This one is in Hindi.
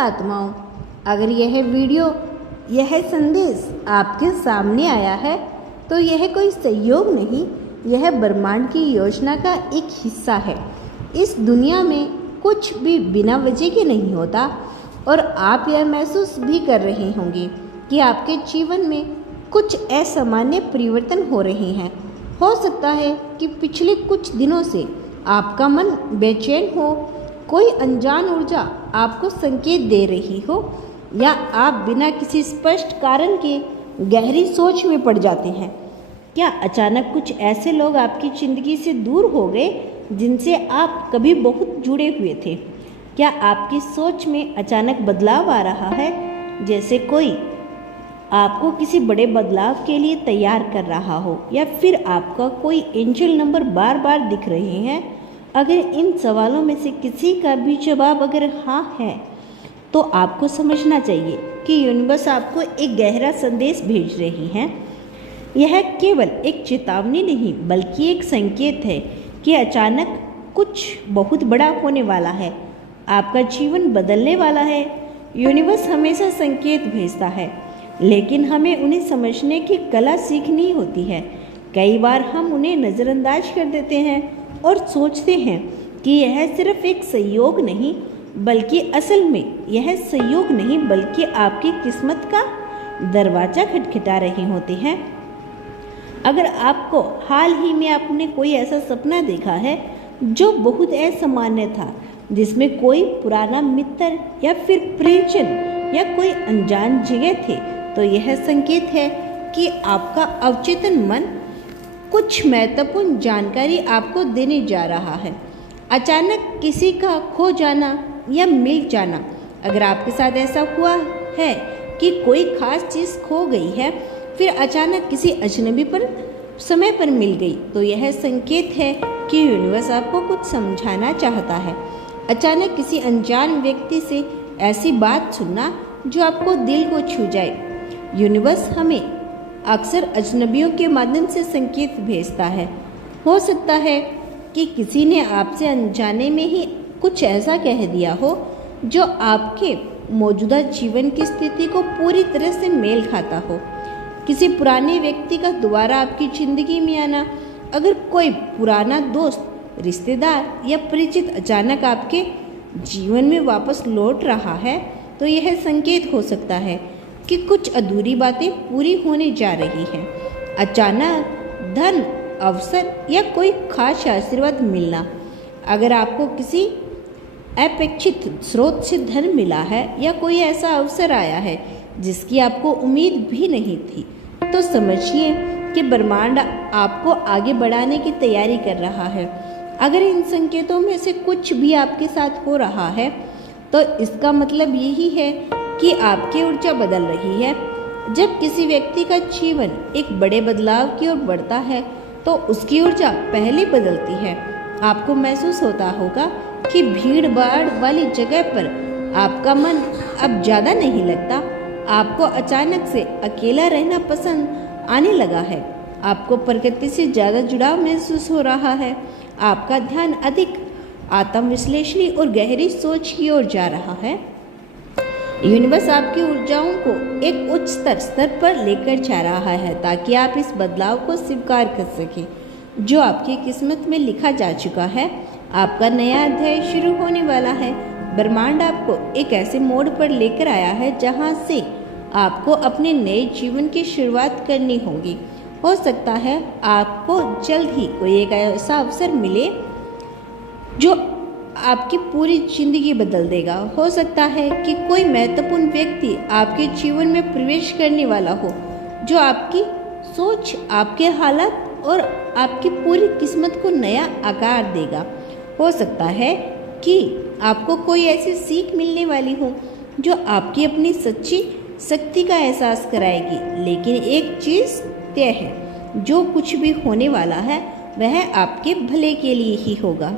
आत्माओं, अगर यह वीडियो, यह संदेश आपके सामने आया है तो यह कोई संयोग नहीं, यह ब्रह्मांड की योजना का एक हिस्सा है। इस दुनिया में कुछ भी बिना वजह के नहीं होता और आप यह महसूस भी कर रहे होंगे कि आपके जीवन में कुछ असामान्य परिवर्तन हो रहे हैं। हो सकता है कि पिछले कुछ दिनों से आपका मन बेचैन हो, कोई अनजान ऊर्जा आपको संकेत दे रही हो, या आप बिना किसी स्पष्ट कारण के गहरी सोच में पड़ जाते हैं। क्या अचानक कुछ ऐसे लोग आपकी ज़िंदगी से दूर हो गए जिनसे आप कभी बहुत जुड़े हुए थे? क्या आपकी सोच में अचानक बदलाव आ रहा है, जैसे कोई आपको किसी बड़े बदलाव के लिए तैयार कर रहा हो, या फिर आपका कोई एंजल नंबर बार बार दिख रहे हैं? अगर इन सवालों में से किसी का भी जवाब अगर हाँ है तो आपको समझना चाहिए कि यूनिवर्स आपको एक गहरा संदेश भेज रही है। यह केवल एक चेतावनी नहीं बल्कि एक संकेत है कि अचानक कुछ बहुत बड़ा होने वाला है, आपका जीवन बदलने वाला है। यूनिवर्स हमेशा संकेत भेजता है, लेकिन हमें उन्हें समझने की कला सीखनी होती है। कई बार हम उन्हें नज़रअंदाज कर देते हैं और सोचते हैं कि यह सिर्फ एक संयोग नहीं बल्कि असल में यह संयोग नहीं बल्कि आपकी किस्मत का दरवाज़ा खटखटा रहे होते हैं। अगर आपको हाल ही में आपने कोई ऐसा सपना देखा है जो बहुत असामान्य था, जिसमें कोई पुराना मित्र या फिर परिजन या कोई अनजान जगह थे, तो यह संकेत है कि आपका अवचेतन मन कुछ महत्वपूर्ण जानकारी आपको देने जा रहा है। अचानक किसी का खो जाना या मिल जाना, अगर आपके साथ ऐसा हुआ है कि कोई खास चीज़ खो गई है फिर अचानक किसी अजनबी पर समय पर मिल गई, तो यह संकेत है कि यूनिवर्स आपको कुछ समझाना चाहता है। अचानक किसी अनजान व्यक्ति से ऐसी बात सुनना जो आपको दिल को छू जाए। यूनिवर्स हमें अक्सर अजनबियों के माध्यम से संकेत भेजता है। हो सकता है कि किसी ने आपसे अनजाने में ही कुछ ऐसा कह दिया हो जो आपके मौजूदा जीवन की स्थिति को पूरी तरह से मेल खाता हो। किसी पुराने व्यक्ति का दोबारा आपकी ज़िंदगी में आना, अगर कोई पुराना दोस्त, रिश्तेदार या परिचित अचानक आपके जीवन में वापस लौट रहा है, तो यह संकेत हो सकता है कि कुछ अधूरी बातें पूरी होने जा रही हैं। अचानक धन, अवसर या कोई खास आशीर्वाद मिलना, अगर आपको किसी अपेक्षित स्रोत से धन मिला है या कोई ऐसा अवसर आया है जिसकी आपको उम्मीद भी नहीं थी, तो समझिए कि ब्रह्मांड आपको आगे बढ़ाने की तैयारी कर रहा है। अगर इन संकेतों में से कुछ भी आपके साथ हो रहा है तो इसका मतलब यही है कि आपकी ऊर्जा बदल रही है। जब किसी व्यक्ति का जीवन एक बड़े बदलाव की ओर बढ़ता है तो उसकी ऊर्जा पहले बदलती है। आपको महसूस होता होगा कि भीड़ भाड़ वाली जगह पर आपका मन अब ज़्यादा नहीं लगता। आपको अचानक से अकेला रहना पसंद आने लगा है। आपको प्रकृति से ज़्यादा जुड़ाव महसूस हो रहा है। आपका ध्यान अधिक आत्मविश्लेषणी और गहरी सोच की ओर जा रहा है। यूनिवर्स आपकी ऊर्जाओं को एक उच्च स्तर पर लेकर जा रहा है ताकि आप इस बदलाव को स्वीकार कर सकें जो आपकी किस्मत में लिखा जा चुका है। आपका नया अध्याय शुरू होने वाला है। ब्रह्मांड आपको एक ऐसे मोड़ पर लेकर आया है जहां से आपको अपने नए जीवन की शुरुआत करनी होगी। हो सकता है आपको जल्द ही कोई एक ऐसा अवसर मिले जो आपकी पूरी जिंदगी बदल देगा। हो सकता है कि कोई महत्वपूर्ण व्यक्ति आपके जीवन में प्रवेश करने वाला हो जो आपकी सोच, आपके हालात और आपकी पूरी किस्मत को नया आकार देगा। हो सकता है कि आपको कोई ऐसी सीख मिलने वाली हो जो आपकी अपनी सच्ची शक्ति का एहसास कराएगी। लेकिन एक चीज़ तय है, जो कुछ भी होने वाला है वह आपके भले के लिए ही होगा।